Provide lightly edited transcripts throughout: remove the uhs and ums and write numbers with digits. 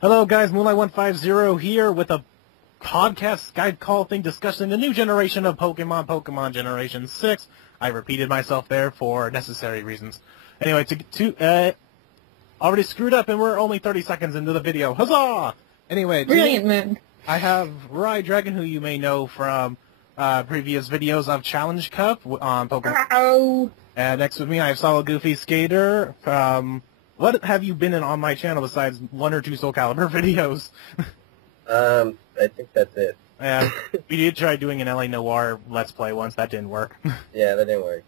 Hello guys, Moonlight150 here with a podcast Skype call thing discussing the new generation of Pokemon Generation 6. I repeated myself there for necessary reasons. Anyway, already screwed up and we're only 30 seconds into the video. Huzzah! Anyway, Brilliant, man. I have RyeDragon, who you may know from previous videos of Challenge Cup on Pokemon. Oh. And next with me I have Solid Goofy Skater from... What have you been in on my channel besides 1 or 2 Soul Calibur videos? I think that's it. Yeah, we did try doing an LA Noir Let's Play once. That didn't work. Yeah, that didn't work.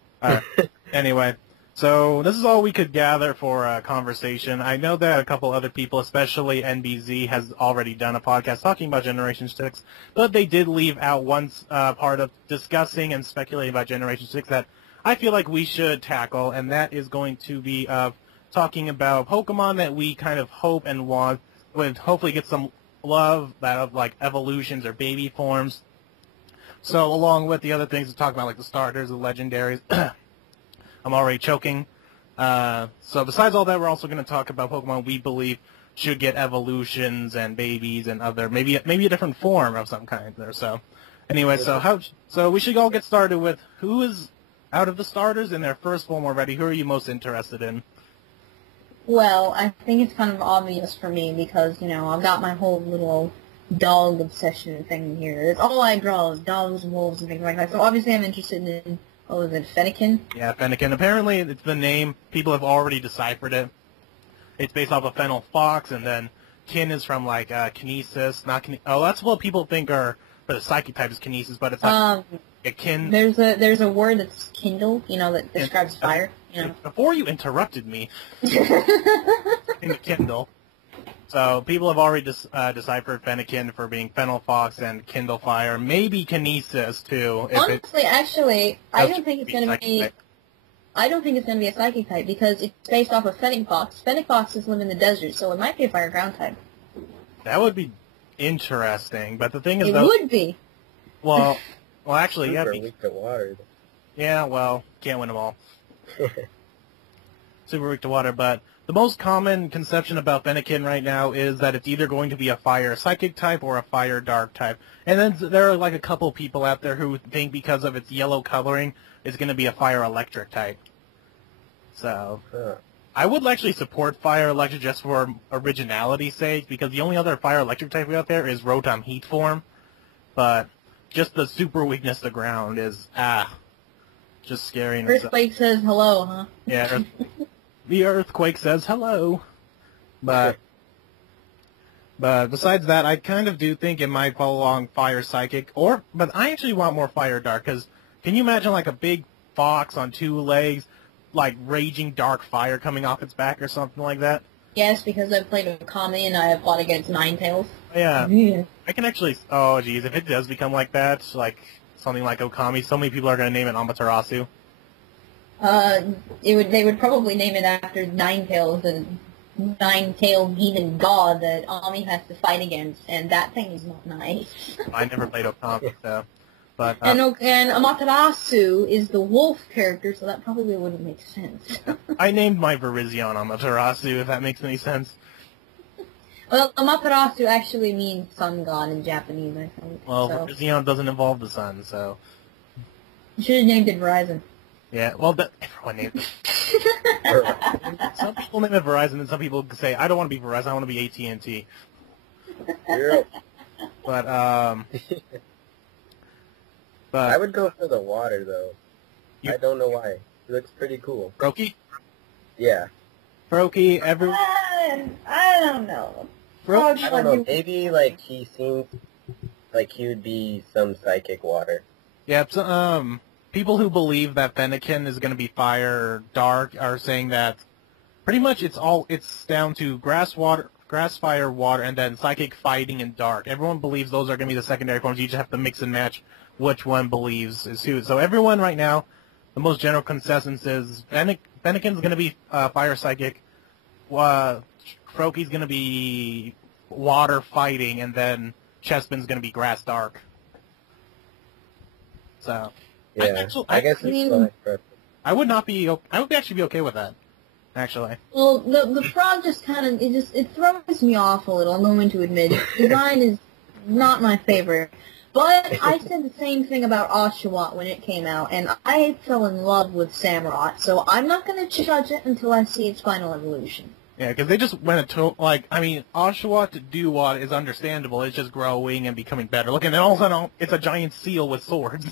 Anyway, so this is all we could gather for a conversation. I know that a couple other people, especially NBZ, has already done a podcast talking about Generation 6, but they did leave out one part of discussing and speculating about Generation 6 that I feel like we should tackle, and that is going to be talking about Pokemon that we kind of hope and want would hopefully get some love, that of like evolutions or baby forms. So along with the other things to talk about, like the starters, the legendaries, I'm already choking. So besides all that, we're also going to talk about Pokemon we believe should get evolutions and babies and other, maybe a different form of some kind there. So anyway, so we should all get started with who is out of the starters in their first form already. Who are you most interested in? Well, I think it's kind of obvious for me because, you know, I've got my whole little dog obsession thing here. It's all I draw is dogs, wolves, and things like that. So obviously I'm interested in, what was it, Fennekin? Yeah, Fennekin. Apparently it's the name. People have already deciphered it. It's based off of Fennel Fox, and then Kin is from, like, Kinesis. Oh, that's what people think are, for the Psychic type is Kinesis, but it's like a Kin. There's a word that's Kindle, you know, that describes fire. You know. Before you interrupted me, in the Kindle. So people have already deciphered Fennekin for being Fennel Fox and Kindle Fire, maybe Kinesis too. Honestly, actually, I don't think it's going to be. I don't think it's going to be a psychic type because it's based off of Fennekin Fox. Fennekin Foxes live in the desert, so it might be a fire ground type. That would be interesting, but the thing is, it would be. Well, actually, yeah. Weak to water. Yeah, well, can't win them all. Super weak to water, but the most common conception about Fennekin right now is that it's either going to be a fire psychic type or a fire dark type. And then there are like a couple people out there who think because of its yellow coloring, it's going to be a fire electric type. So, I would actually support fire electric just for originality's sake, because the only other fire electric type out there is Rotom Heat Form. But just the super weakness to ground is, just scary. Earthquake says hello, huh? Yeah, the earthquake says hello. But besides that, I kind of do think it might fall along fire psychic, but I actually want more fire dark, because can you imagine like a big fox on 2 legs, like raging dark fire coming off its back or something like that? Yes, because I've played Okami and I have fought against Ninetales. Yeah. I can actually, oh geez, if it does become like that, like something like Okami, so many people are going to name it Amaterasu. They would probably name it after Ninetales, the nine-tailed demon god that Ami has to fight against, and that thing is not nice. I never played Okami, so. But, and Amaterasu is the wolf character, so that probably wouldn't make sense. I named my Virizion Amaterasu, if that makes any sense. Well, Amaterasu actually means sun god in Japanese, I think. Well, so. Virizion doesn't involve the sun, so. You should have named it Verizon. Yeah, well, everyone named it. Some people name it Verizon, and some people say, I don't want to be Verizon, I want to be AT&T. But, I would go for the water, though. I don't know why. It looks pretty cool. Froakie? Yeah. Froakie, I don't know. I don't know. Maybe, like, he seems like he would be some psychic water. Yeah, so, people who believe that Fennekin is going to be fire dark are saying that pretty much it's down to grass, fire, water, and then psychic, fighting, and dark. Everyone believes those are going to be the secondary forms. You just have to mix and match which one believes is who. So everyone right now, the most general consensus is Fennekin's going to be fire psychic, Froakie's going to be water fighting, and then Chespin's going to be grass dark. So yeah, I guess it's I would actually be okay with that. actually. Well, the frog just kind of it throws me off a little. I'm going to admit its design is not my favorite. But I said the same thing about Oshawott when it came out, and I fell in love with Samurott. So I'm not going to judge it until I see its final evolution. Yeah, because they just went to, like, I mean, Oshawott to Dewott is understandable. It's just growing and becoming better. Look, and then all of a sudden, it's a giant seal with swords.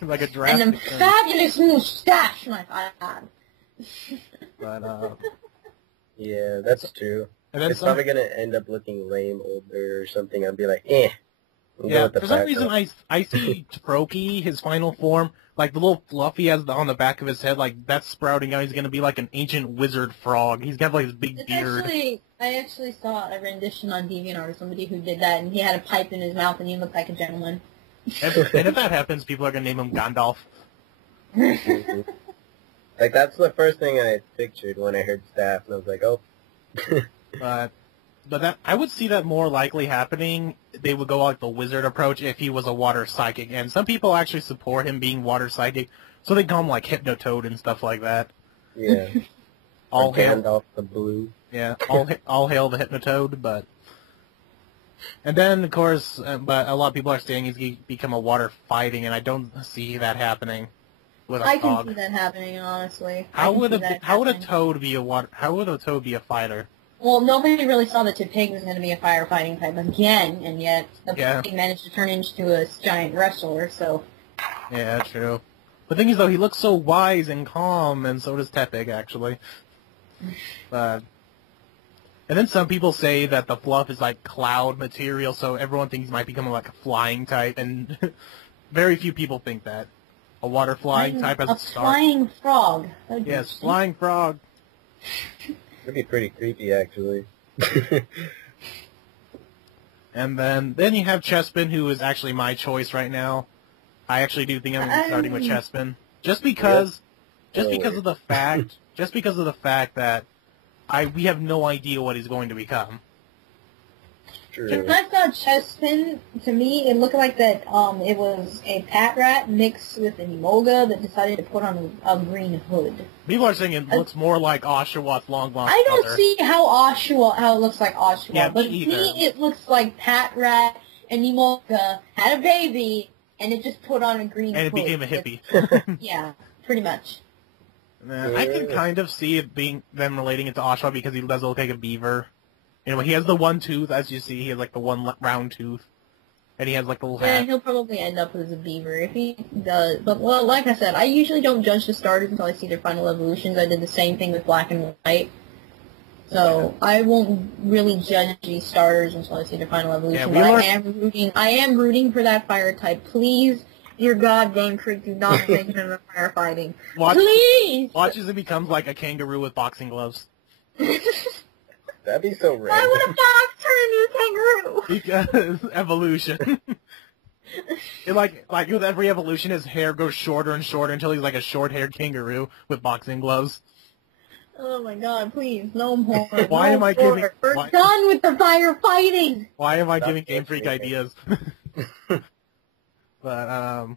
Like a drastic And a fabulous mustache, my god. But, Yeah, that's true. and then It's probably gonna end up looking lame older or something. I'd be like, I'll go yeah, with the for some fire reason, type. I see Troki, his final form, like the little fluff he has on the back of his head, like that's sprouting out. He's going to be like an ancient wizard frog. He's got like his big It's beard. I actually saw a rendition on DeviantArt of somebody who did that, and he had a pipe in his mouth, and he looked like a gentleman. And if that happens, people are going to name him Gandalf. Mhm. Like, that's the first thing I pictured when I heard staff, and I was like, oh. But that I would see that more likely happening. They would go like the wizard approach if he was a water psychic, and some people actually support him being water psychic, so they call him like Hypnotoad and stuff like that. Yeah. All Or hail, Gandalf the Blue. yeah, all hail the Hypnotoad. But and then of course, but a lot of people are saying he's going to become a water fighting, and I don't see that happening with a I can frog. see that happening, honestly. How would a happening. toad be a water? How would a toad be a fighter? Well, nobody really saw that Pig was going to be a firefighting type again, and yet the Yeah. pig managed to turn into a giant wrestler, so... Yeah, true. The thing is, though, he looks so wise and calm, and so does Tepig, actually. And then some people say that the fluff is like cloud material, so everyone thinks he might become like a flying type, and very few people think that. A water flying type as a start. flying frog. That'd be Yes, interesting. flying frog. It'd be pretty creepy, actually. And then you have Chespin, who is actually my choice right now. I actually do think I'm going to be starting with Chespin, just because of the fact that we have no idea what he's going to become. True. When I saw Chespin, to me, it looked like that it was a Pat Rat mixed with an Emolga that decided to put on a green hood. People are saying it looks more like Oshawott's long lost I don't brother. see how it looks like Oshawott, Yeah, but me to me either. it looks like Pat Rat and Emolga had a baby and it just put on a green And it hood. became a hippie. Yeah, pretty much. I can kind of see it being them relating it to Oshawott because he does look like a beaver. You know, he has the one tooth, as you see. He has like the one round tooth, and he has like the little Yeah, hat. he'll probably end up as a beaver if he does. But, well, like I said, I usually don't judge the starters until I see their final evolutions. I did the same thing with Black and White. So, I won't really judge these starters until I see their final evolution. we But are- I am rooting for that fire type. Please, dear God, Game Freak, do not make him a firefighting. Please! Watch as it becomes like a kangaroo with boxing gloves. That'd be so Why random. would a fox turn into a kangaroo? Because evolution. like with every evolution, his hair goes shorter and shorter until he's like a short-haired kangaroo with boxing gloves. Oh my God, please, no more. Why no am I more. giving- We're why- done with the firefighting! Why am I Stop giving Game Freak judging me. ideas? But,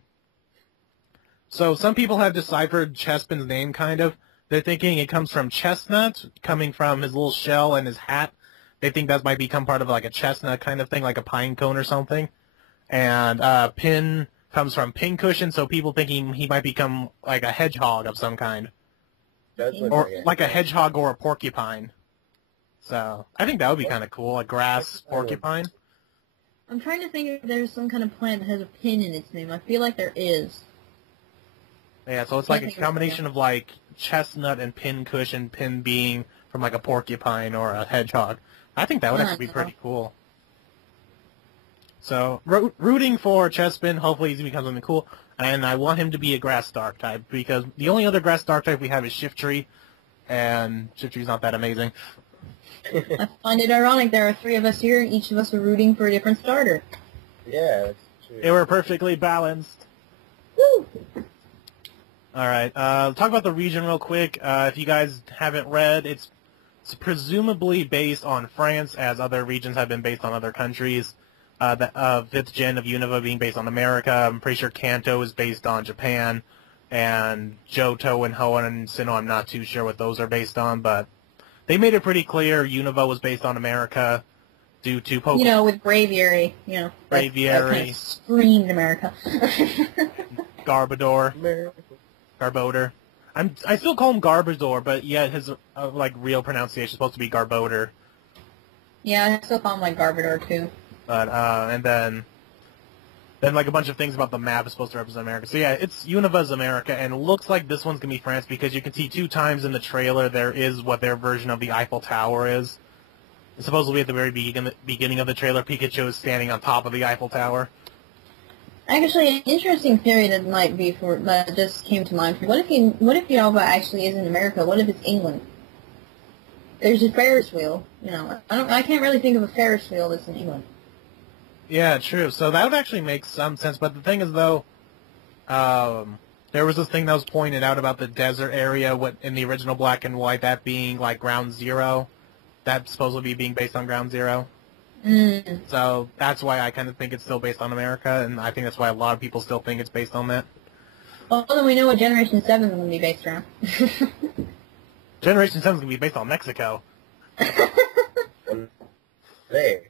so some people have deciphered Chespin's name, kind of. They're thinking it comes from chestnut, coming from his little shell and his hat. They think that might become part of like a chestnut kind of thing, like a pine cone or something. And pin comes from pincushion, so people thinking he might become like a hedgehog of some kind. Does look Or it. like a hedgehog or a porcupine. So I think that would be kind of cool, a grass porcupine. I'm trying to think if there's some kind of plant that has a pin in its name. I feel like there is. Yeah, so it's like a combination of like chestnut and pincushion, pin being from like a porcupine or a hedgehog. I think that would actually be pretty cool. So rooting for Chespin, hopefully he becomes something cool, and I want him to be a grass dark type because the only other grass dark type we have is Shiftry, and Shiftry's not that amazing. I find it ironic there are three of us here and each of us are rooting for a different starter. Yeah, that's true. They were perfectly balanced. Woo! Alright, talk about the region real quick. If you guys haven't read, it's presumably based on France, as other regions have been based on other countries. The 5th gen of Unova being based on America. I'm pretty sure Kanto is based on Japan. and Johto and Hoenn and Sinnoh, I'm not too sure what those are based on, but they made it pretty clear Unova was based on America due to Pokemon. You know, with Braviary, Braviary. That kind of screamed America. Garbodor. I still call him Garbodor, but yeah, his real pronunciation is supposed to be Garbodor. Yeah, I still call him like Garbodor too. But and then like a bunch of things about the map is supposed to represent America. So yeah, it's Unova's America, and it looks like this one's gonna be France because you can see 2 times in the trailer there is what their version of the Eiffel Tower is. It's supposedly at the very beginning of the trailer, Pikachu is standing on top of the Eiffel Tower. Actually, an interesting theory that just came to mind. What if Unova actually is in America? What if it's England? There's a Ferris wheel. I can't really think of a Ferris wheel that's in England. Yeah, true. So that would actually make some sense. But the thing is, though, there was this thing that was pointed out about the desert area in the original Black and White, that being like Ground Zero. That's supposed to be being based on Ground Zero. Mm. So that's why I kind of think it's still based on America, and I think that's why a lot of people still think it's based on that. Well, then we know what Generation 7 is going to be based around. Generation 7 is going to be based on Mexico. There.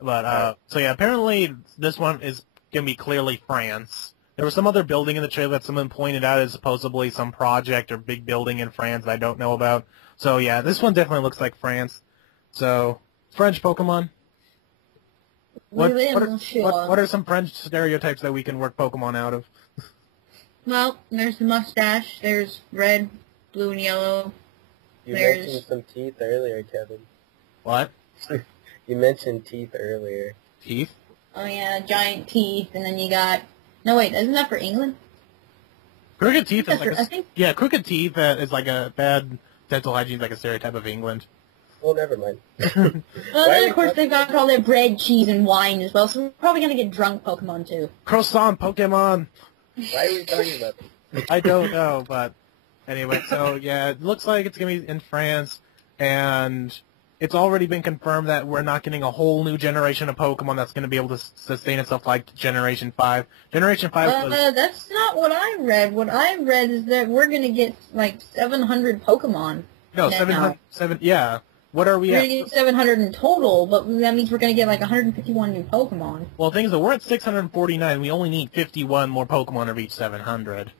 But, so yeah, apparently this one is going to be clearly France. There was some other building in the trailer that someone pointed out as supposedly some project or big building in France that I don't know about. So yeah, this one definitely looks like France. So, French Pokemon. What are some French stereotypes that we can work Pokemon out of? Well, there's the mustache, there's red, blue, and yellow. You mentioned some teeth earlier, Kevin. What? You mentioned teeth earlier. Teeth? Oh yeah, giant teeth, and then you got... No wait, isn't that for England? Crooked teeth is like I think... Yeah, crooked teeth is like a bad dental hygiene, like a stereotype of England. Well, never mind. Well, then of course they've got all their bread, cheese, and wine as well, so we're probably going to get drunk Pokemon too. Croissant Pokemon! Why are we talking about this? I don't know, but anyway, so yeah, it looks like it's going to be in France, and it's already been confirmed that we're not getting a whole new generation of Pokemon that's going to be able to sustain itself like Generation 5. Generation 5 was... That's not what I read. What I read is that we're going to get like 700 Pokemon. No, 700, yeah. What are we We're at? going to get 700 in total, but that means we're going to get like 151 new Pokemon. Well, the thing is that we're at 649. We only need 51 more Pokemon to reach 700.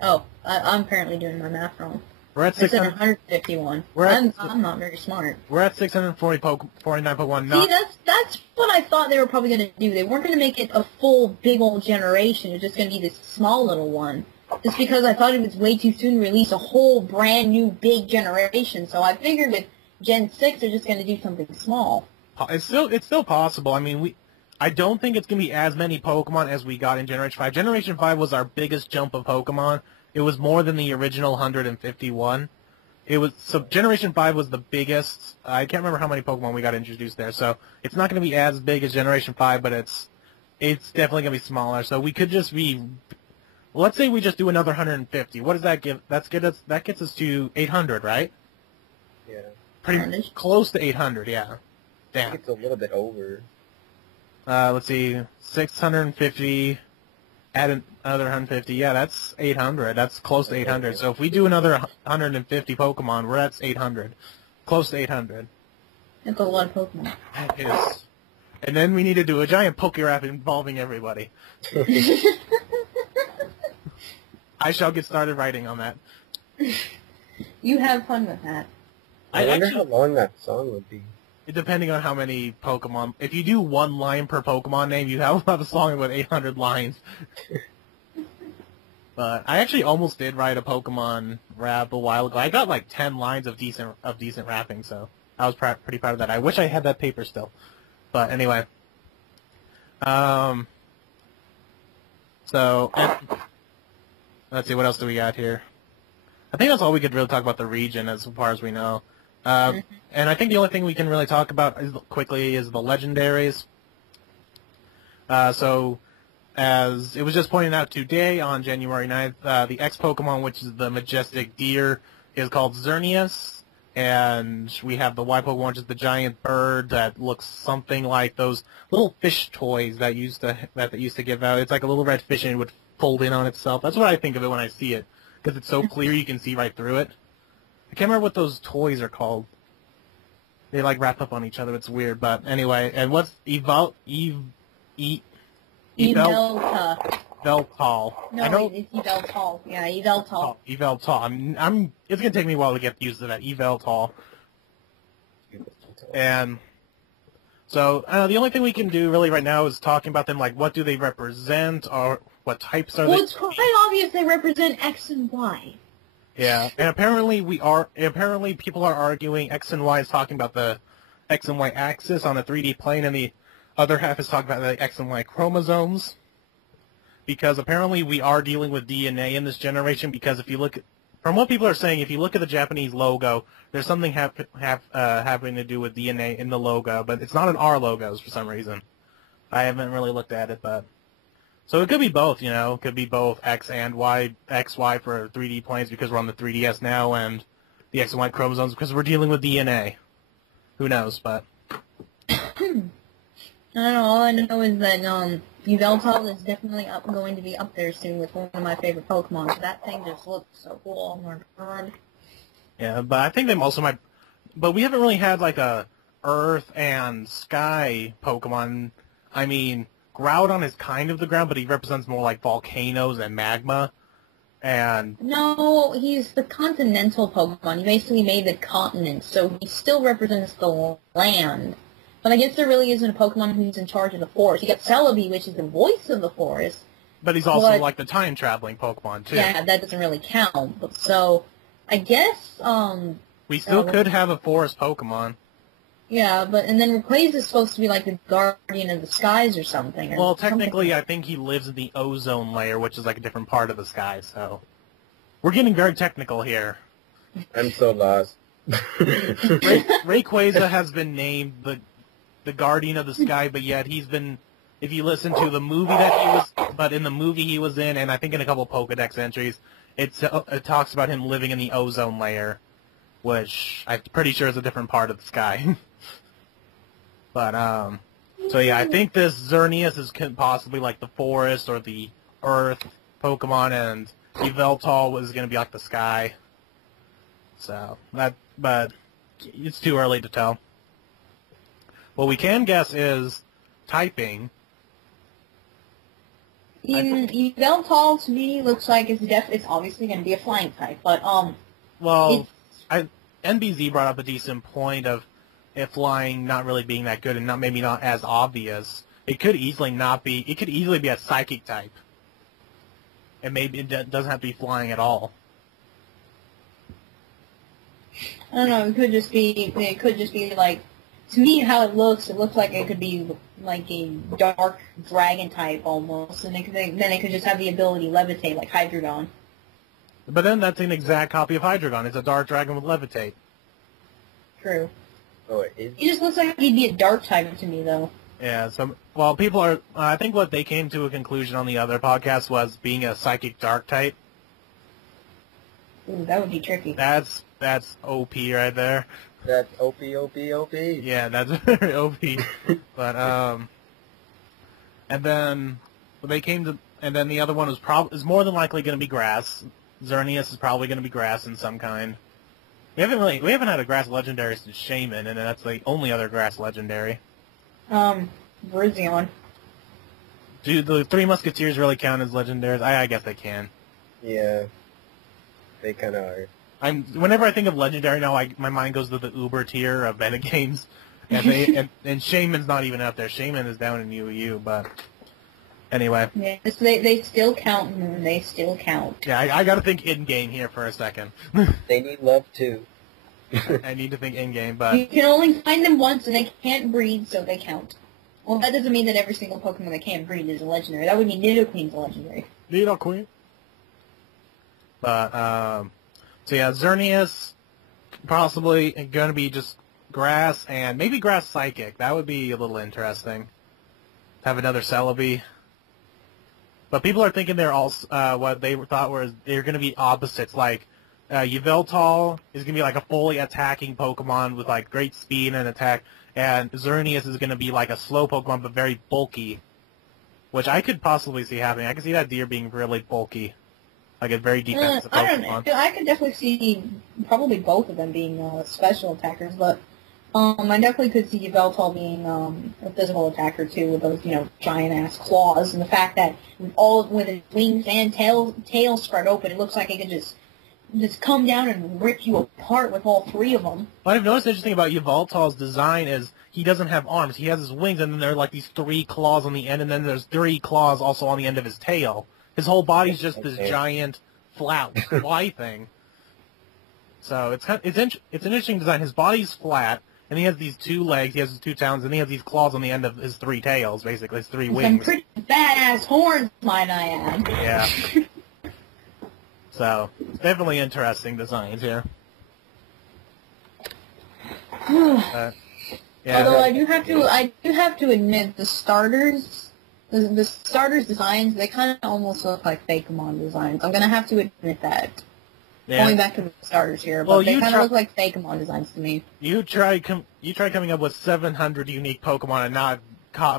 Oh, I'm apparently doing my math wrong. We're at 151. I'm not very smart. We're at 649 Pokemon. See, that's what I thought they were probably going to do. They weren't going to make it a full big old generation. It's just going to be this small little one. Just because I thought it was way too soon to release a whole brand new big generation. So I figured with Gen 6 they're just going to do something small. It's still possible. I mean, I don't think it's going to be as many Pokemon as we got in Generation 5. Generation 5 was our biggest jump of Pokemon. It was more than the original 151. Generation 5 was the biggest. I can't remember how many Pokemon we got introduced there. So it's not going to be as big as Generation 5, but it's definitely going to be smaller. So we could just be... Let's say we just do another 150. What does that give? That gets us to 800, right? Yeah. Pretty close to 800, yeah. Damn. I think it's a little bit over. Let's see, 650, add another 150. Yeah, that's 800. That's close to 800. So if we do another 150 Pokemon, we're at 800. Close to 800. That's a lot of Pokemon. That is. And then we need to do a giant Pokérap involving everybody. I shall get started writing on that. You have fun with that. I wonder how long that song would be. Depending on how many Pokemon. If you do one line per Pokemon name, you have a song with 800 lines. But I actually almost did write a Pokemon rap a while ago. I got like 10 lines of decent rapping, so I was pretty proud of that. I wish I had that paper still. But anyway. So, let's see, what else do we got here? I think that's all we could really talk about the region as far as we know. And I think the only thing we can really talk about quickly is the legendaries. So, as it was just pointed out today on January 9th, the X-Pokemon, which is the majestic deer, is called Xerneas. And we have the Y-Pokemon, which is the giant bird that looks something like those little fish toys that they used to give out. It's like a little red fish and it would fold in on itself. That's what I think of it when I see it, because it's so clear you can see right through it. I can't remember what those toys are called. They like wrap up on each other. It's weird, but anyway. And what's Eveltal? No, it's Eveltal. Yeah, Eveltal. Eveltal. It's gonna take me a while to get used to that. Eveltal. And so the only thing we can do really right now is talking about them, like what do they represent, or what types are they? Well, it's quite obvious they represent X and Y. Yeah, and apparently people are arguing X and Y is talking about the X and Y axis on a 3D plane, and the other half is talking about the X and Y chromosomes. Because apparently we are dealing with DNA in this generation, because if you look from what people are saying, if you look at the Japanese logo, there's something having to do with DNA in the logo, but it's not in our logos for some reason. I haven't really looked at it, but... So it could be both, It could be both X and Y, X, Y for 3D planes because we're on the 3DS now, and the X and Y chromosomes because we're dealing with DNA. Who knows, but... I don't know, all I know is that, Yveltal is definitely going to be up there soon with one of my favorite Pokemon. That thing just looks so cool. Oh my god. Yeah, but I think they also might... But we haven't really had, like, a Earth and Sky Pokemon. I mean, Groudon is kind of the ground, but he represents more like volcanoes and magma. And... No, he's the continental Pokemon. He basically made the continent, so he still represents the land. But I guess there really isn't a Pokemon who's in charge of the forest. You got Celebi, which is the voice of the forest. But he's also like the time-traveling Pokemon, too. Yeah, that doesn't really count. But so, I guess, we still could have a forest Pokemon. Yeah, and then Rayquaza is supposed to be like the guardian of the skies or something. Well, technically, I think he lives in the ozone layer, which is like a different part of the sky, so... We're getting very technical here. I'm so lost. Rayquaza has been named the guardian of the sky, but yet he's been, if you listen to the movie in the movie he was in, and I think in a couple Pokedex entries, it talks about him living in the ozone layer, which I'm pretty sure is a different part of the sky. But, so yeah, I think this Xerneas is possibly like the forest or the earth Pokemon, and Yveltal is going to be like the sky. So, but it's too early to tell. What we can guess is typing. Yveltal to me looks like it's obviously going to be a flying type, but well, NBZ brought up a decent point of it flying not really being that good and maybe not as obvious. It could easily not be. It could easily be a psychic type, and maybe it doesn't have to be flying at all. I don't know. It could just be like. To me, how it looks like it could be like a dark dragon type almost, and then it could just have the ability to levitate like RyeDragon. But then that's an exact copy of RyeDragon. It's a dark dragon with levitate. True. Oh, it is? He just looks like he'd be a dark type to me, though. Yeah, well, people are... I think what they came to a conclusion on the other podcast was being a psychic dark type. Ooh, that would be tricky. That's OP right there. That's OP. Yeah, that's very OP. But, and then the other one is more than likely going to be grass. Xerneas is probably going to be grass in some kind. We haven't had a grass legendary since Shaman, and that's the only other grass legendary. Where's he on? Do the Three Musketeers really count as legendaries? I guess they can. Yeah, they kind of are. Whenever I think of legendary now, my mind goes to the Uber tier of meta games, and and Shaman's not even up there. Shaman is down in UU, but anyway. Yeah, they still count, and they still count. Yeah, I got to think in game here for a second. They need love too. I need to think in game, but you can only find them once, and they can't breed, so they count. Well, that doesn't mean that every single Pokemon that can't breed is a legendary. That would mean Nidoqueen's a legendary. Nidoqueen. But so yeah, Xerneas possibly going to be just grass and maybe grass psychic. That would be a little interesting. Have another Celebi. But people are thinking they're all what they thought they're going to be opposites. Like Yveltal is going to be like a fully attacking Pokemon with like great speed and attack, and Xerneas is going to be like a slow Pokemon but very bulky. which I could possibly see happening. I could see that deer being really bulky, like a very defensive Pokemon. I don't know. I could definitely see probably both of them being special attackers, but I definitely could see Yveltal being a physical attacker too, with those giant ass claws, and the fact that with its wings and tail spread open, it looks like it could just come down and rip you apart with all three of them. What I've noticed interesting about Yveltal's design is he doesn't have arms. He has his wings, and then there are like these 3 claws on the end, and then there's 3 claws also on the end of his tail. His whole body's just this giant flat fly thing. So it's an interesting design. His body's flat, and he has these 2 legs. He has his 2 talons, and he has these claws on the end of his 3 tails, basically his 3 wings. Some pretty badass horns, might I add. Yeah. So definitely interesting designs here. Yeah. Although I do have to admit the starters designs, they kind of almost look like Fakemon designs. I'm gonna have to admit that. Yeah. Going back to the starters here, but they kind of look like Fakemon designs to me. You try coming up with 700 unique Pokemon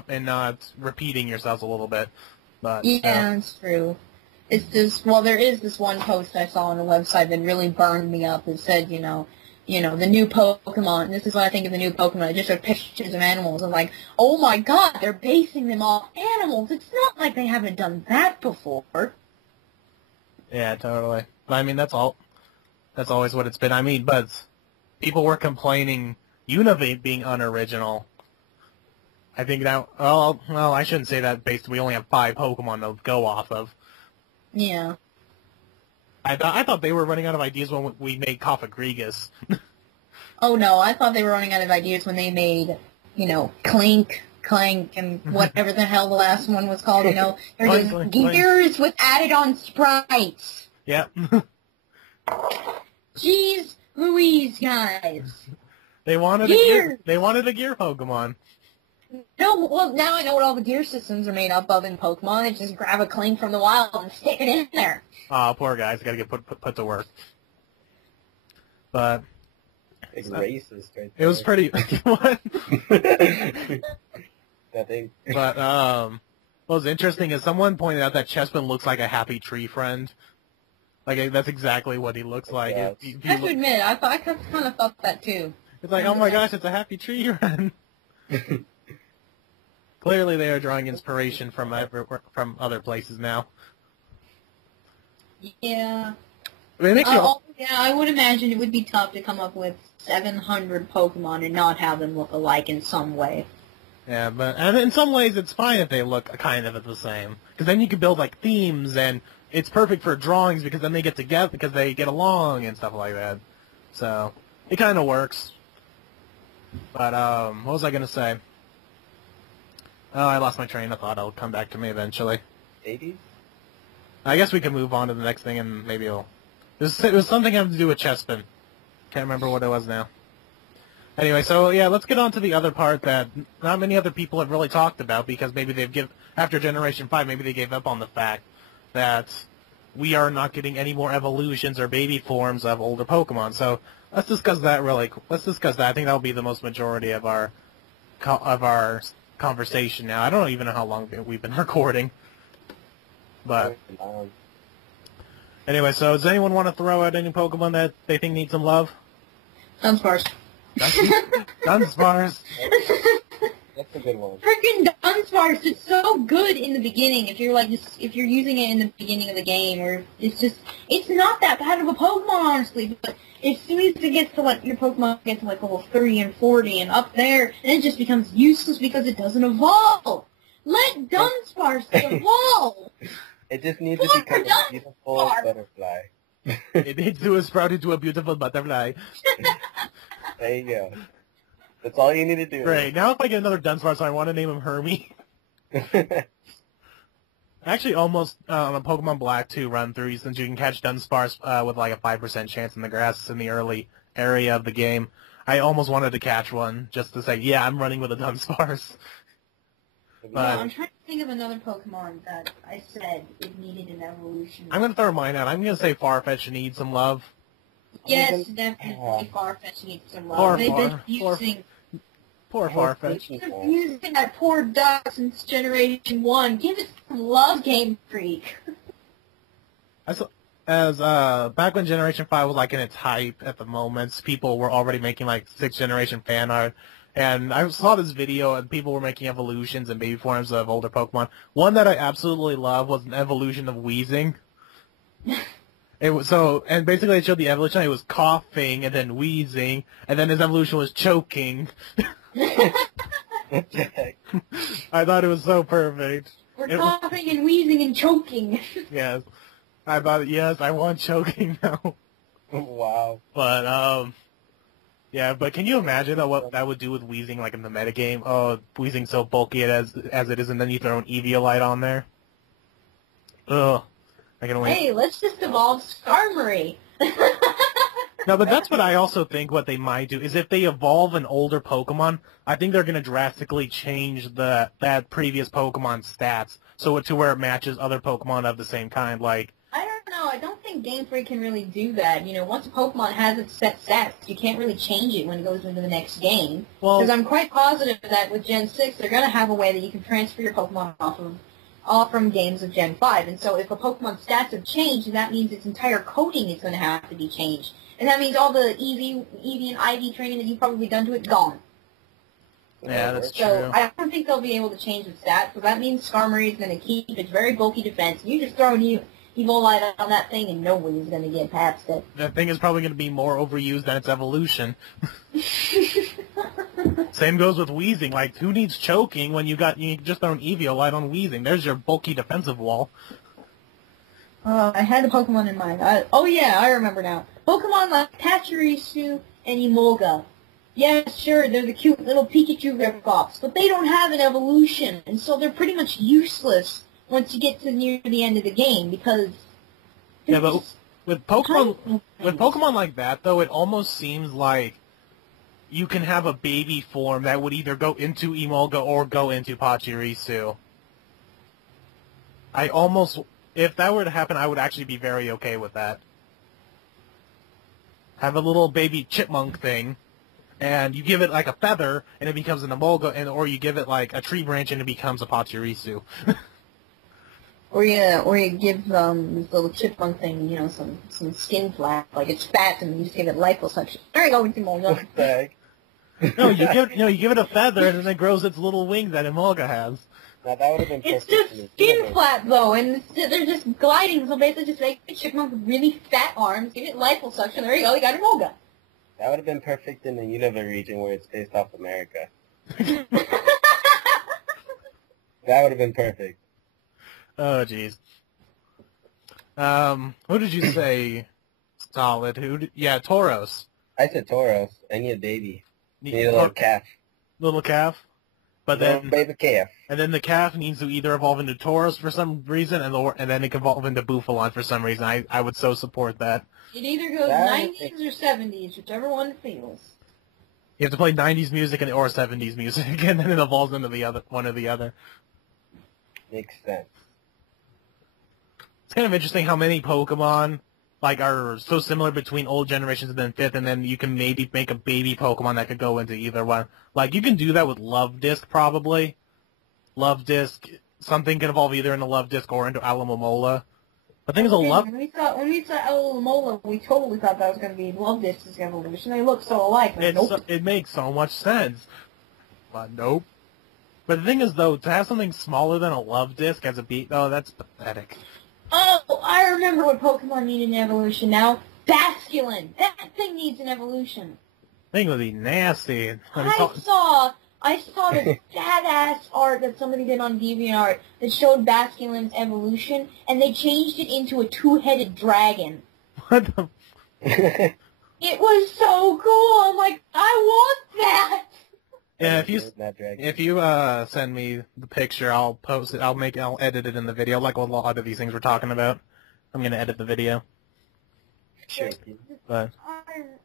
and not repeating yourselves a little bit. But yeah, it's true. It's just, there is this one post I saw on the website that really burned me up. It said, the new Pokemon, this is what I think of the new Pokemon, it just showed pictures of animals. I'm like, oh my god, they're basing them off animals. It's not like they haven't done that before. Yeah, totally. I mean, that's always what it's been. I mean, but people were complaining Univate being unoriginal. I think that, well, I shouldn't say that we only have 5 Pokemon to go off of. Yeah. I thought they were running out of ideas when we made Cofagrigus. Oh no, I thought they were running out of ideas when they made, Clank, and whatever the hell the last one was called, There's gears with added on sprites. Yeah. Jeez Louise, guys. They wanted a gear Pokemon. No, well, now I know what all the gear systems are made up of in Pokemon. They just grab a Clank from the wild and stick it in there. Aw, poor guys. Gotta get put to work. But... It's racist right there. It was pretty... What? That thing. But, what was interesting is someone pointed out that Chespin looks like a happy tree friend. Like, that's exactly what he looks like. I have to admit, I kind of thought that too. It's like, oh my gosh, it's a happy tree friend. Clearly, they are drawing inspiration from other places now. Yeah. It makes yeah, I would imagine it would be tough to come up with 700 Pokemon and not have them look alike in some way. Yeah, and in some ways, it's fine if they look kind of the same, because then you can build like themes, and it's perfect for drawings because then they get together because they get along and stuff like that. So it kind of works. But what was I gonna say? Oh, I lost my train of thought. It'll come back to me eventually. 80s? I guess we can move on to the next thing, and maybe it was something having to do with Chespin. Can't remember what it was now. Anyway, so yeah, let's get on to the other part that not many other people have really talked about, because maybe after Generation 5, maybe they gave up on the fact that we are not getting any more evolutions or baby forms of older Pokemon. So let's discuss that Let's discuss that. I think that'll be the most majority of our conversation now. I don't even know how long we've been recording. But anyway, so does anyone want to throw out any Pokemon that they think need some love? Dunsparce. Dunsparce. That's a good one. Freaking Dunsparce is so good in the beginning. If you're using it in the beginning of the game, or it's not that bad of a Pokemon, honestly. But as soon as it gets to your Pokemon gets to level 30 and 40 and up there, then it just becomes useless because it doesn't evolve. Let Dunsparce evolve. It just needs to become a beautiful butterfly. It needs to sprout into a beautiful butterfly. There you go. That's all you need to do. Great. Now if I get another Dunsparce, I want to name him Hermie. Actually, almost on a Pokemon Black 2 run-through, since you can catch Dunsparce with like a 5% chance in the grass in the early area of the game, I almost wanted to catch one just to say, yeah, I'm running with a Dunsparce. Yeah, I'm trying to think of another Pokemon that I said it needed an evolution. I'm going to throw mine out. I'm going to say Farfetch needs some love. Yes, definitely Farfetch needs some love. They've been using... Poor Farfetch. He's abusing that poor duck since Generation 1. Give it some love, Game Freak. Back when Generation 5 was like in its hype at the moment, people were already making like 6th generation fan art. And I saw this video and people were making evolutions and baby forms of older Pokemon. One that I absolutely love was an evolution of Wheezing. And basically it showed the evolution. It was coughing and then wheezing, and then his evolution was choking. I thought it was so perfect. We're coughing and wheezing and choking. Yes. I thought, yes, I want choking now. Wow. But, yeah, but can you imagine what that would do with Wheezing, like, in the metagame? Oh, Wheezing so bulky as it is, and then you throw an Eviolite on there? Ugh. I can wait. Hey, let's just evolve Skarmory. No, but that's what I also think what they might do, is if they evolve an older Pokemon, I think they're going to drastically change that previous Pokemon's stats, so to where it matches other Pokemon of the same kind, like... I don't know. I don't think Game Freak can really do that. You know, once a Pokemon has its set stats, you can't really change it when it goes into the next game. Because I'm quite positive that with Gen 6, they're going to have a way that you can transfer your Pokemon off from games of Gen 5. And so if a Pokemon's stats have changed, that means its entire coding is going to have to be changed. And that means all the EV and IV training that you've probably done to it, gone. Yeah, that's true. So I don't think they'll be able to change the stats. So that means Skarmory is going to keep its very bulky defense. You just throw an Eviolite on that thing and nobody's going to get past it. That thing is probably going to be more overused than its evolution. Same goes with Wheezing. Like, who needs choking when you just throw an Eviolite on Wheezing? There's your bulky defensive wall. I had a Pokemon in mind. I remember now. Pokemon like Pachirisu and Emolga. Yeah, sure, they're the cute little Pikachu rip-offs, but they don't have an evolution, and so they're pretty much useless once you get to near the end of the game, because... Yeah, but with Pokemon like that, though, it almost seems like you can have a baby form that would either go into Emolga or go into Pachirisu. If that were to happen, I would actually be very okay with that. Have a little baby chipmunk thing, and you give it like a feather, and it becomes an Emolga, or you give it like a tree branch, and it becomes a Pachirisu. Or you give this little chipmunk thing, you know, some skin flap, like it's fat, and you just give it liposuction. There you go, with Emolga. What the heck? No, you give it a feather, and then it grows its little wings that Emolga has. Now that would have been perfect. It's just skin flap, though, and they're just gliding, so basically just make a chipmunk with really fat arms, give it liposuction, there you go, you got Emolga. That would have been perfect in the Unova region where it's based off America. That would have been perfect. Oh, jeez. Who did you say? Solid. Yeah, Tauros. I said Tauros. I need a baby. I need a little calf. Little calf? But little then, baby calf. And then the calf needs to either evolve into Tauros for some reason, and then it can evolve into Bufalon for some reason. I would so support that. It either goes 90s or 70s, whichever one feels. You have to play 90s music or 70s music, and then it evolves into one or the other. Makes sense. It's kind of interesting how many Pokemon are so similar between old generations and then 5th, and then you can maybe make a baby Pokemon that could go into either one. Like, you can do that with Love Disc, probably. Love Disc, something can evolve either into Love Disc or into Alomomola. The thing is, when we saw Alomomola, we totally thought that was going to be Love Disc's evolution. They look so alike. Nope. It makes so much sense. But nope. But the thing is, though, to have something smaller than a Love Disc as a that's pathetic. Oh, I remember what Pokemon needed an evolution now. Basculin! That thing needs an evolution. Thing would be nasty. I saw this badass art that somebody did on DeviantArt that showed Basculin's evolution, and they changed it into a two-headed dragon. What the... It was so cool! I'm like, I want that! Yeah, if you send me the picture, I'll post it. I'll edit it in the video, like a lot of these things we're talking about. I'm gonna edit the video. Sure. But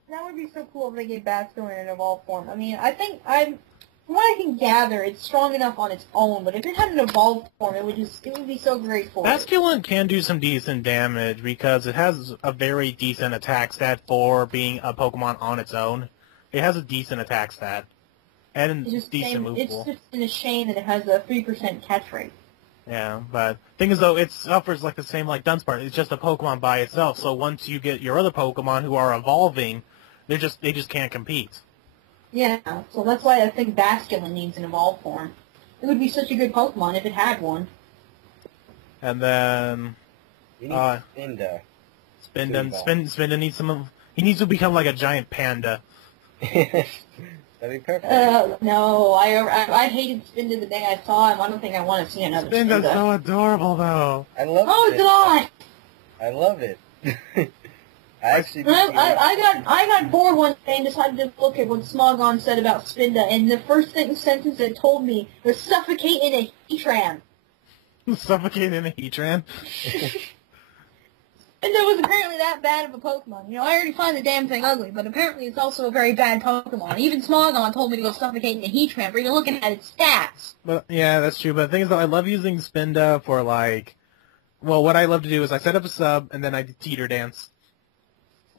that would be so cool if they gave Basculin an evolved form. I mean, I think from what I can gather, it's strong enough on its own. But if it had an evolved form, it would be so great for it. Basculin can do some decent damage because it has a very decent attack stat for being a Pokemon on its own. It has a decent attack stat. and It's just decent move it's pool. just a shame that it has a 3% catch rate. Yeah, but thing is though, it suffers like the same like Dunsparce. It's just a Pokemon by itself. So once you get your other Pokemon who are evolving, they just can't compete. Yeah, so that's why I think Basculin needs an evolved form. It would be such a good Pokemon if it had one. And then We need Spinda. Spinda needs some. He needs to become like a giant panda. That'd be perfect. No, I hated Spinda the day I saw him. I don't think I want to see another Spinda's Spinda. so adorable though. I love Oh, it. it's not! I love it. I actually... I got bored one day and decided to look at what Smogon said about Spinda, and the first sentence it told me was suffocate in a Heatran. Suffocate in a Heatran. And it was apparently that bad of a Pokemon. You know, I already find the damn thing ugly, but apparently it's also a very bad Pokemon. Even Smogon told me to go suffocate in a Heatran, but even looking at its stats. But yeah, that's true. But the thing is, though, I love using Spinda for like, well, what I love to do is I set up a sub and then I teeter dance,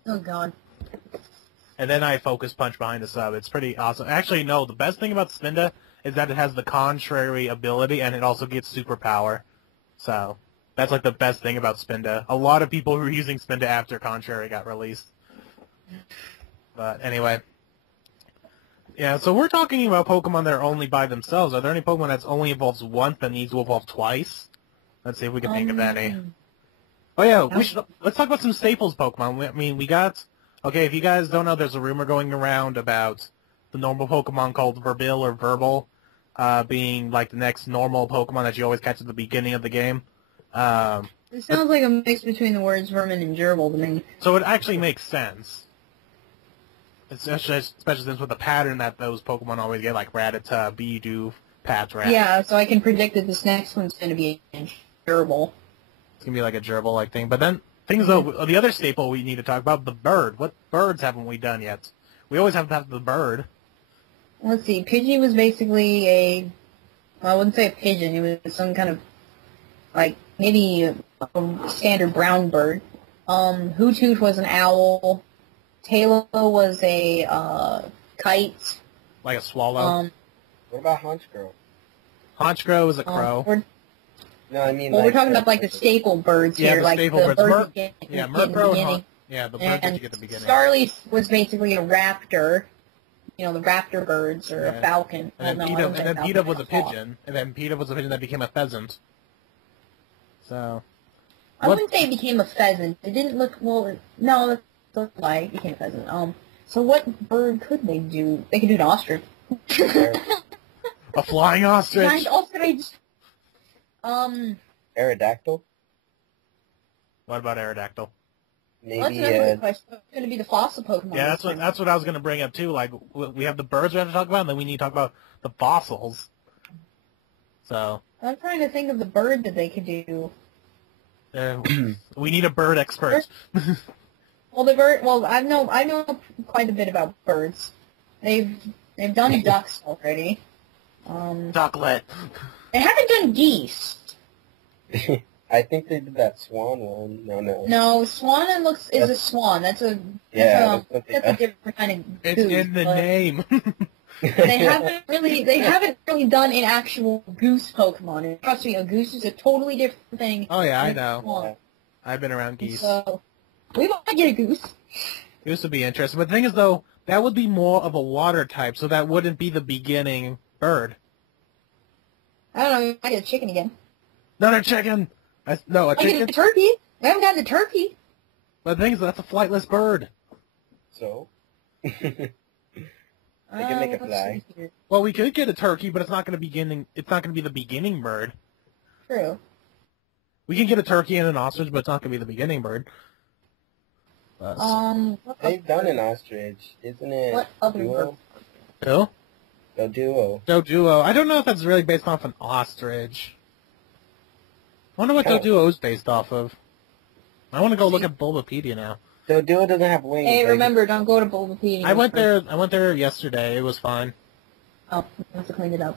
Oh god. and then I focus punch behind the sub. It's pretty awesome. Actually, no, the best thing about Spinda is that it has the contrary ability and it also gets superpower. So that's like the best thing about Spinda. A lot of people who were using Spinda after Contrary got released. But anyway. Yeah, so we're talking about Pokemon that are only by themselves. Are there any Pokemon that's only evolves once that needs to evolve twice? Let's see if we can think of any. Oh yeah, let's talk about some staples Pokemon. We got... Okay, if you guys don't know, there's a rumor going around about the normal Pokemon called Verbil or Verbal being like the next normal Pokemon that you always catch at the beginning of the game. It sounds like a mix between the words vermin and gerbil to me. So it actually makes sense. Especially since with the pattern that those Pokemon always get, like Rattata, Bidoof, Patrat. Yeah, so I can predict that this next one's going to be a gerbil. It's going to be like a gerbil-like thing. But then, things though, the other staple we need to talk about, the bird. What birds haven't we done yet? We always have to have the bird. Let's see, Pidgey was basically well, I wouldn't say a pigeon, it was some kind of, like, maybe a standard brown bird. Hoothoot was an owl. Tailo was a kite. Like a swallow. What about Honchkrow? Honchkrow is a crow. No, I mean, well, we're talking about, like, the staple birds here. The like staple the birds. Yeah, Murkrow and the birds that you get at the beginning. Starly was basically a raptor. You know, the raptor birds, or a falcon. And then Pidove was a pigeon. And then Pidove was a pigeon that became a pheasant. So... I wouldn't say it became a pheasant. It didn't look... Well, no, that's a lie. It became a pheasant. So what bird could they do? They could do an ostrich. A flying ostrich! Giant ostrich! Aerodactyl? What about Aerodactyl? Maybe, well, that's another good question. It's going to be the fossil Pokemon. Yeah, that's what I was going to bring up, too. Like, we have the birds we have to talk about, and then we need to talk about the fossils. So... I'm trying to think of the bird that they could do. We need a bird expert. Well, the bird... Well, I know quite a bit about birds. They've done ducks already. Ducklet. They haven't done geese. I think they did that swan one. No. No, swan is a swan. That's a different kind of It's goose, in the name. they haven't really done an actual goose Pokemon. And trust me, a goose is a totally different thing. Oh yeah, I than a know. swan. I've been around geese. So we might get a goose. Goose would be interesting. But the thing is, though, that would be more of a water type, so that wouldn't be the beginning bird. I don't know. We might get a chicken again. Another chicken. A I chicken. get a turkey. We haven't gotten a turkey. But the thing is, that's a flightless bird. So? They can make it fly. Well, we could get a turkey, but it's not going to be the beginning bird. True. We can get a turkey and an ostrich, but it's not going to be the beginning bird. They've done an ostrich, isn't it? What other Duo? Who? Doduo. Doduo. I don't know if that's really based off an ostrich. I wonder what Doduo is based off of. I want to go look at Bulbapedia now. Doduo doesn't have wings. Hey, remember, don't go to Bulbapedia. I went there yesterday. It was fine. Oh, I have to clean it up.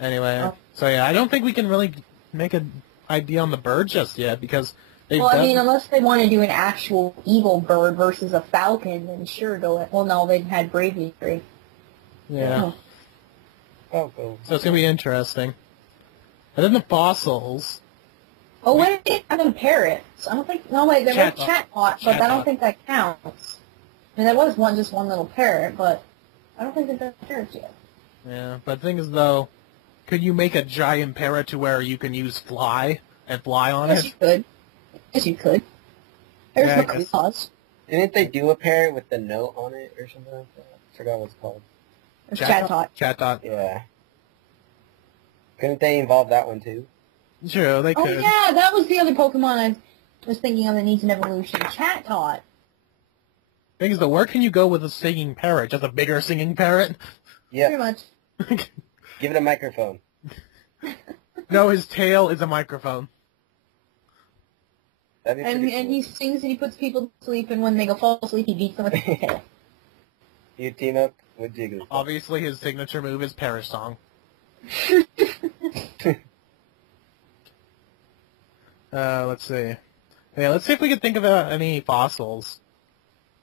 Anyway, so yeah, I don't think we can really make an idea on the bird just yet, because they've I mean, unless they want to do an actual evil bird versus a falcon, then sure, go it. Well, no, they had bravery. Yeah. Oh, cool. So it's going to be interesting. And then the fossils. Oh, wait, I have parrots. I don't think... No, wait, there was chatbot, but I don't think that counts. I mean, there was just one little parrot, but I don't think that there's parrots yet. Yeah, but the thing is, though, could you make a giant parrot to where you can use fly and fly on Yes, it? you could. Yes, you could. There's Yeah, no I guess. clause. Didn't they do a parrot with the note on it or something like that? I forgot what it's called. Chatbot. Yeah. Couldn't they involve that one too? Sure, they Oh, could. yeah, that was the other Pokemon I was thinking of that needs an evolution. Chatot. Thing is, though, where can you go with a singing parrot? Just a bigger singing parrot? Yeah. Pretty much. Give it a microphone. No, his tail is a microphone. That'd be pretty And cool. he sings and he puts people to sleep, and when they go fall asleep, he beats them with his tail. You team up with Jigglypuff. Obviously, his signature move is Parrot Song. Let's see. Yeah, let's see if we can think about any fossils.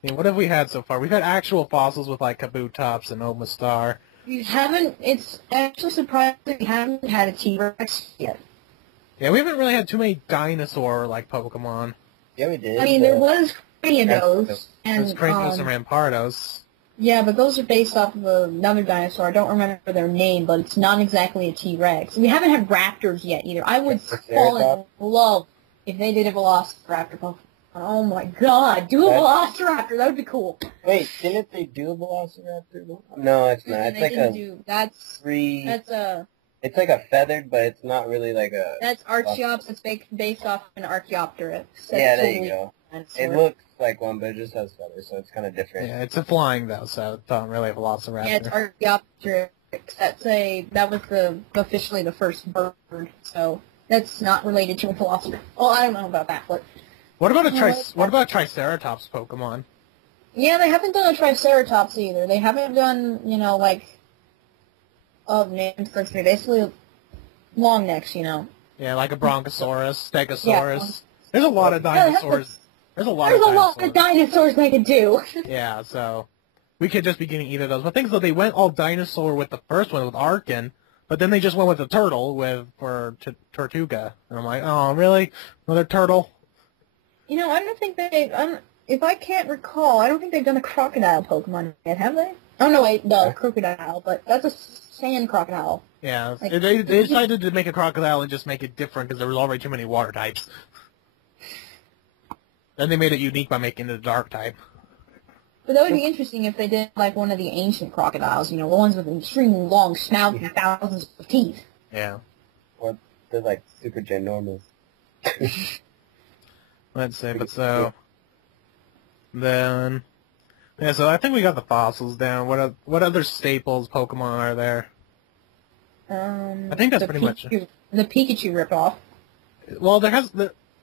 I mean, what have we had so far? We've had actual fossils with, like, Kabutops and Omastar. You haven't, it's actually surprising we haven't had a T-Rex yet. Yeah, we haven't really had too many dinosaur-like Pokemon. Yeah, we did. I mean, there was Cranidos, There's and, Kratos and Rampardos. yeah, but those are based off of another dinosaur. I don't remember their name, but it's not exactly a T-Rex. We haven't had Raptors yet, either. I would fall in love if they did a Velociraptor Pokemon. Oh my god, do a Velociraptor, that would be cool. Wait, didn't they do a Velociraptor? No, it's not. It's They like didn't a do, that's It's like a feathered, but it's not really like a... That's Archeops. It's based off an Archaeopteryx. Yeah, there you go. Dinosaur. It looks like one, but it just has feathers, so it's kind of different. Yeah, it's a flying, though, so it's not really a Velociraptor. Yeah, it's Archaeopteryx. That was officially the first bird, so that's not related to a Velociraptor. Well, I don't know about that, but... What about a Triceratops Pokemon? Yeah, they haven't done a Triceratops either. They haven't done, like... names, because they're basically long necks, Yeah, like a Bronchosaurus, Stegosaurus. Yeah. There's a lot of dinosaurs. There's a lot of dinosaurs they could do. Yeah, so we could just be getting either of those. But things though, they went all dinosaur with the first one with Arkin, but then they just went with the turtle for Tortuga, and I'm like, oh really, another turtle? I don't think if I can't recall, I don't think they've done a crocodile Pokemon yet, have they? Oh no, wait, no, crocodile, but that's a sand crocodile. Yeah, they decided to make a crocodile and just make it different because there was already too many water types. Then they made it unique by making it a dark type. But that would be interesting if they did like one of the ancient crocodiles, the ones with an extremely long snout and thousands of teeth. Yeah. Or they're like super ginormous. Let's see, but so... Then... Yeah, so I think we got the fossils down. What other staples Pokemon are there? I think that's pretty much it. The Pikachu ripoff. Well,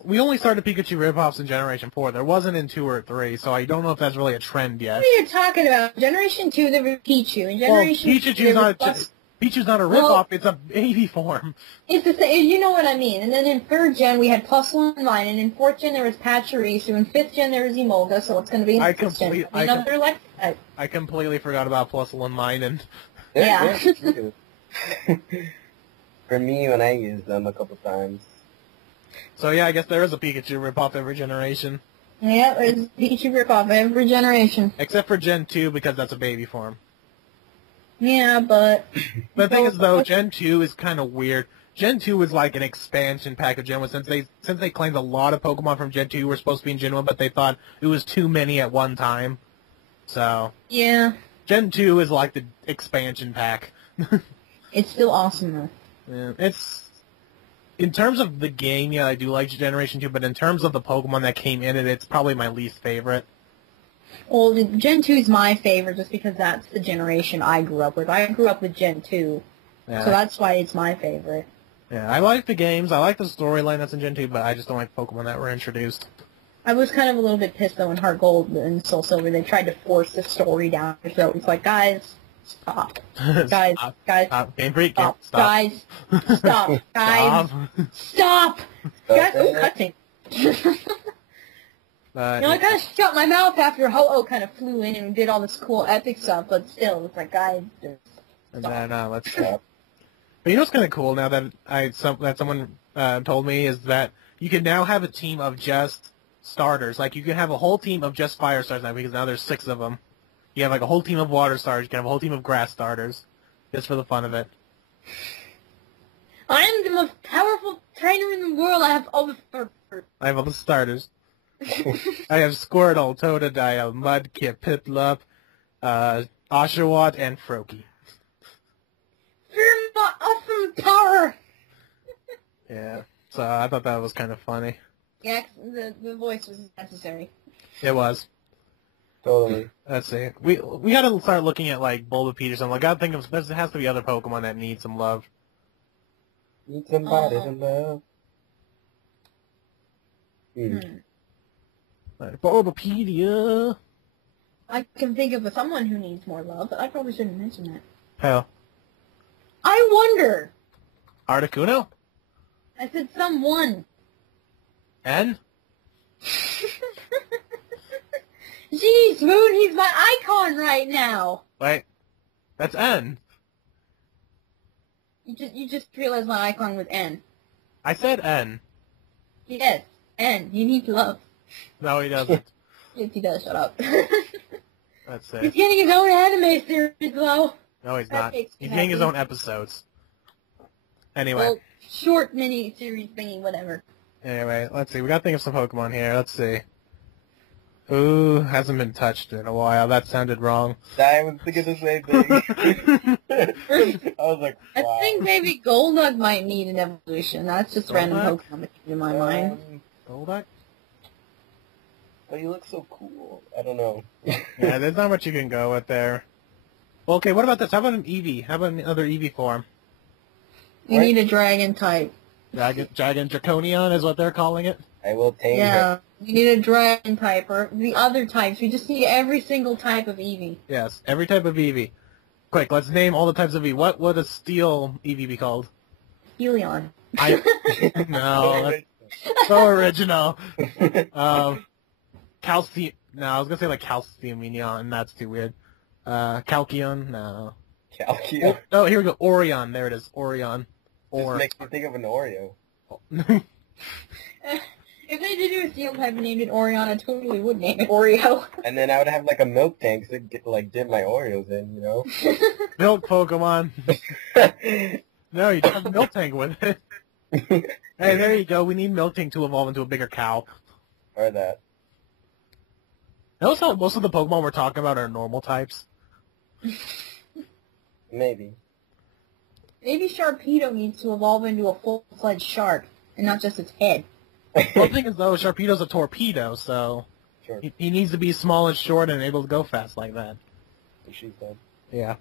we only started Pikachu ripoffs in Generation 4. There wasn't in 2 or 3, so I don't know if that's really a trend yet. What are you talking about? Generation 2, there was Pichu. In Generation Pichu's not a ripoff, it's a baby form. It's the same, you know what I mean. And then in 3rd Gen, we had Plusle and Mine, and in 4th Gen, there was Pachirisu, in 5th Gen, there was Emolga, so it's going to be in 6th Gen. I completely forgot about Plusle and Mine, and... Yeah. For me, when I used them a couple times. So yeah, I guess there is a Pikachu ripoff every generation. Yeah, there's a Pikachu ripoff every generation. Except for Gen 2, because that's a baby form. Yeah, but... The thing is, though, Gen 2 is kind of weird. Gen 2 is like an expansion pack of Gen 1, since they claimed a lot of Pokemon from Gen 2 were supposed to be in Gen 1, but they thought it was too many at one time. So... Yeah. Gen 2 is like the expansion pack. It's still awesome, though. Yeah, it's... In terms of the game, yeah, I do like Generation 2, but in terms of the Pokemon that came in it, it's probably my least favorite. Well, Gen 2 is my favorite just because that's the generation I grew up with. I grew up with Gen 2, Yeah. so that's why it's my favorite. Yeah, I like the games, I like the storyline that's in Gen 2, but I just don't like Pokemon that were introduced. I was kind of a little bit pissed, though, in Heart Gold and Soul Silver. They tried to force the story down your throat. It's like, guys, stop. Guys, guys, Stop. Game Freak, stop. stop. Guys, stop. Guys, stop. Guys, I'm cutting. I kind of shut my mouth after Ho-Oh kind of flew in and did all this cool epic stuff, but still, it's like, guys, just And then let's see. But you know what's kind of cool now that someone told me is that you can now have a team of just starters. Like you can have a whole team of just fire starters now because now there's 6 of them. You have like a whole team of water starters. You can have a whole team of grass starters, just for the fun of it. I am the most powerful trainer in the world. I have all the starters. I have all the starters. I have Squirtle, Totodile, Mudkip, Piplup, Oshawott, and Froakie. Fear my awesome power! Yeah, so I thought that was kind of funny. Yeah, the voice was necessary. It was. Totally. Let's see. We gotta start looking at like Bulbapedia or something. I gotta think of there has to be other Pokemon that need some love. Need somebody to love. Like, Bulbapedia. I can think of someone who needs more love, but I probably shouldn't mention that. Hell. I wonder! Articuno? I said someone. N? Jeez, Moon, he's my icon right now! Wait. That's N. You just realized my icon was N. I said N. Yes, N. You need love. No, he doesn't. Yes, he does. Shut up. Let's He's see. getting his own anime series, though. No, he's That not. makes He's me getting his happy. own episodes. Anyway. Well, short mini-series thingy, whatever. Anyway, let's see. We gotta think of some Pokemon here. Let's see. Ooh, hasn't been touched in a while. That sounded wrong. I was thinking the same thing. I was like, wow. I think maybe Golduck might need an evolution. That's just random Golduck? Pokemon that came to my mind. Golduck? But you look so cool. I don't know. Yeah, there's not much you can go with there. Well, okay, what about this? How about an Eevee? How about another Eevee form? You need a dragon type. Dragon Draconion is what they're calling it? I will tame Yeah, her. you need a dragon type, or the other types. We just need every single type of Eevee. Yes, every type of Eevee. Quick, let's name all the types of Eevee. What would a steel Eevee be called? Helion. No, that's so original. Calcium. No, I was gonna say like Calcium, that's too weird. Calcium. No. Calcio. Oh, here we go. Orion. There it is. Orion. Just Or. makes me think of an Oreo. If they did do a steel type and named it Orion, I totally would name it Oreo. And then I would have like a milk tank to get, like dip my Oreos in, you know? Milk Pokemon. No, you don't have a Milk Tank with it. Hey, there you go. We need Milk Tank to evolve into a bigger cow. Or that. Notice how most of the Pokemon we're talking about are normal types. Maybe. Maybe Sharpedo needs to evolve into a full-fledged shark, and not just its head. Well, the thing is, though, Sharpedo's a torpedo, so Sure. he needs to be small and short and able to go fast like that. She's dead. Yeah.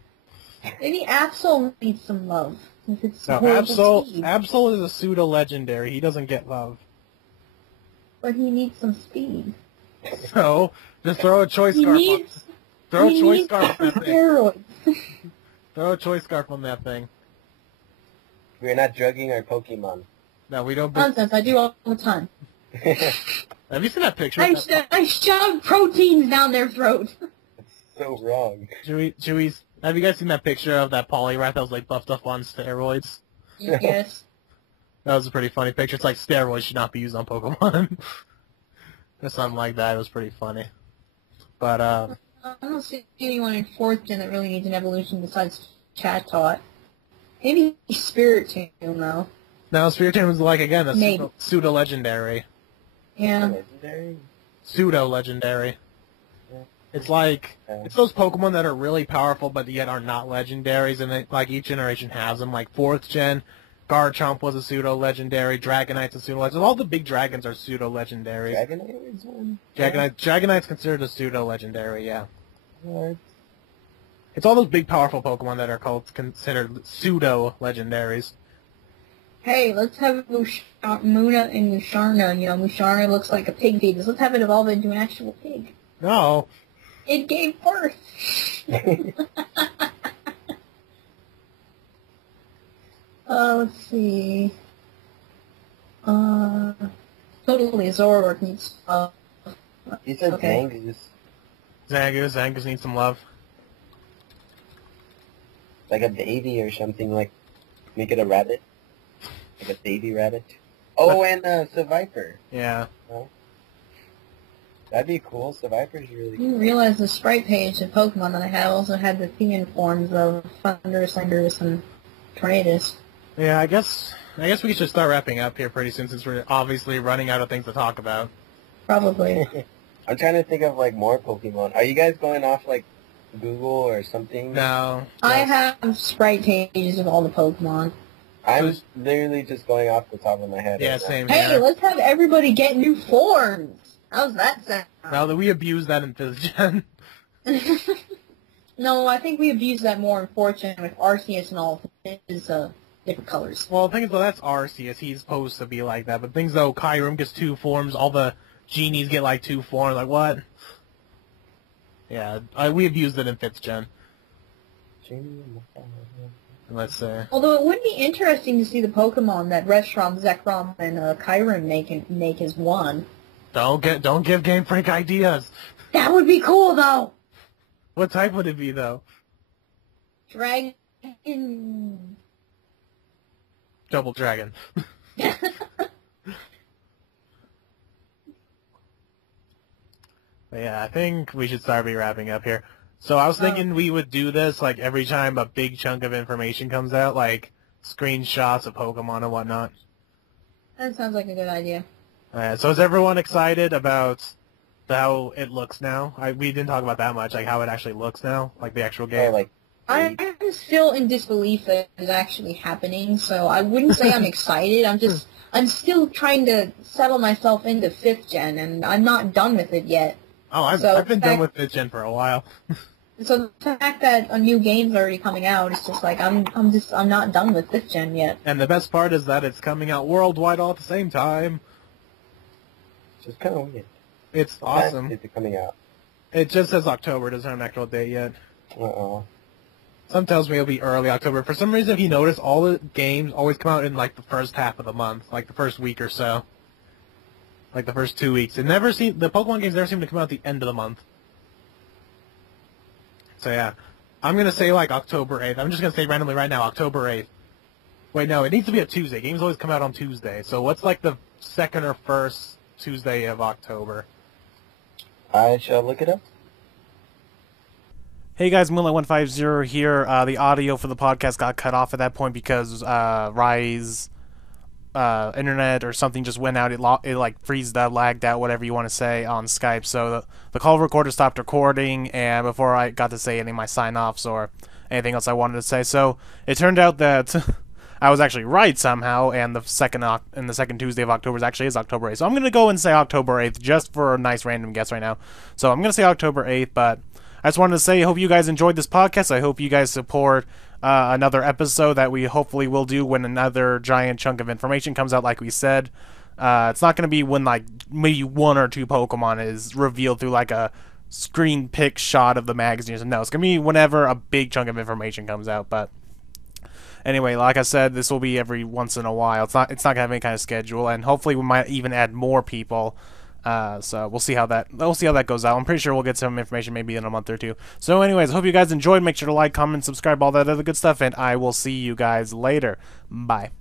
Maybe Absol needs some love. If it's No, horrible speed. Absol is a pseudo-legendary. He doesn't get love. But he needs some speed. So, just throw a choice He scarf needs, throw a he choice needs scarf on that thing. steroids. Throw a choice scarf on that thing. We're not drugging our Pokemon. No, we don't... Nonsense, I do all the time. Have you seen that picture? I shove proteins down their throat. So wrong. Have you guys seen that picture of that Poliwrath that was like buffed up on steroids? Yes. That was a pretty funny picture. It's like steroids should not be used on Pokemon. Or something like that. It was pretty funny. But, I don't see anyone in 4th gen that really needs an evolution besides Chatot. Maybe Spiritomb, though. now Spiritomb is like, again, a Maybe. pseudo-legendary. Yeah. Legendary? Pseudo-legendary. Yeah. It's like, Yeah. it's those Pokemon that are really powerful but yet are not legendaries, and it, like each generation has them. Like 4th gen, Garchomp was a pseudo-legendary, Dragonite's a pseudo-legendary. All the big dragons are pseudo-legendaries. Dragonite is one? Dragonite's considered a pseudo-legendary, yeah. What? It's all those big, powerful Pokemon that are considered pseudo-legendaries. Hey, let's have Muna and Musharna. You know, Musharna looks like a pig fetus. Let's have it evolve into an actual pig. No. It gave birth. Let's see. Totally Zoroark needs You said okay. Zangoose. Zangoose needs some love. like a baby or something, like make it a rabbit, like a baby rabbit. Oh, and Survivor. Yeah. Oh. That'd be cool. Survivor's really cool. You realize the sprite page of Pokemon that I had also had the theme forms of Thunder, Slingers, and Tornadus. Yeah, I guess we should start wrapping up here pretty soon since we're obviously running out of things to talk about. Probably. I'm trying to think of like more Pokemon. Are you guys going off like Google or something? No. I have sprite pages of all the Pokemon. I'm literally just going off the top of my head. Yeah, right now. same Hey, here. let's have everybody get new forms! How's that sound? Now that we abuse that in 5th Gen. No, I think we abuse that more in 4th Gen with Arceus and all his different colors. Well, the thing is, though, that's Arceus. He's supposed to be like that. But things, though, Kyurem gets 2 forms. All the genies get, like, 2 forms. Like, what? Yeah, we abused it in 5th Gen. Let's say. Although it would be interesting to see the Pokemon that Reshiram, Zekrom, and Kyurem make as one. Don't give Game Freak ideas. That would be cool, though! What type would it be, though? Dragon... Double Dragon. But yeah, I think we should start wrapping up here. So I was thinking we would do this like every time a big chunk of information comes out, like screenshots of Pokemon and whatnot. That sounds like a good idea. So is everyone excited about how it looks now? We didn't talk about that much, like how it actually looks now, like the actual game. Oh, like I'm still in disbelief that it's actually happening, so I wouldn't say I'm excited. I'm still trying to settle myself into 5th Gen, and I'm not done with it yet. Oh, I've been done with 5th Gen for a while. So the fact that a new game's already coming out, it's just like I'm not done with 5th Gen yet. And the best part is that it's coming out worldwide all at the same time. It's kind of weird. It's awesome. It's coming out. It just says October. It doesn't have an actual date yet. Uh-oh. Some tells me it'll be early October. For some reason, if you notice, all the games always come out in like the first half of the month, like the first week or so. Like the first 2 weeks. The Pokemon games never seem to come out at the end of the month. So yeah. I'm going to say like October 8th. I'm just going to say randomly right now, October 8th. Wait, no, it needs to be a Tuesday. Games always come out on Tuesday. So what's like the second or first Tuesday of October? I shall look it up. Hey guys, Moonlight150 here. The audio for the podcast got cut off at that point because Rye's internet or something just went out. It like freezed out, lagged out, whatever you want to say on Skype. So the call recorder stopped recording, and before I got to say any of my sign-offs or anything else I wanted to say. So it turned out that I was actually right somehow, and the second Tuesday of October actually is October 8th. So I'm gonna go and say October 8th just for a nice random guess right now. So I'm gonna say October 8th, but I just wanted to say I hope you guys enjoyed this podcast. I hope you guys support another episode that we hopefully will do when another giant chunk of information comes out, like we said. It's not going to be when like maybe 1 or 2 Pokemon is revealed through like a screen pick shot of the magazine. No, it's going to be whenever a big chunk of information comes out. But anyway, like I said, this will be every once in a while. It's not going to have any kind of schedule, and hopefully we might even add more people. So we'll see how that goes out. I'm pretty sure we'll get some information maybe in a month or 2. So anyways, I hope you guys enjoyed. Make sure to like, comment, subscribe, all that other good stuff, and I will see you guys later. Bye.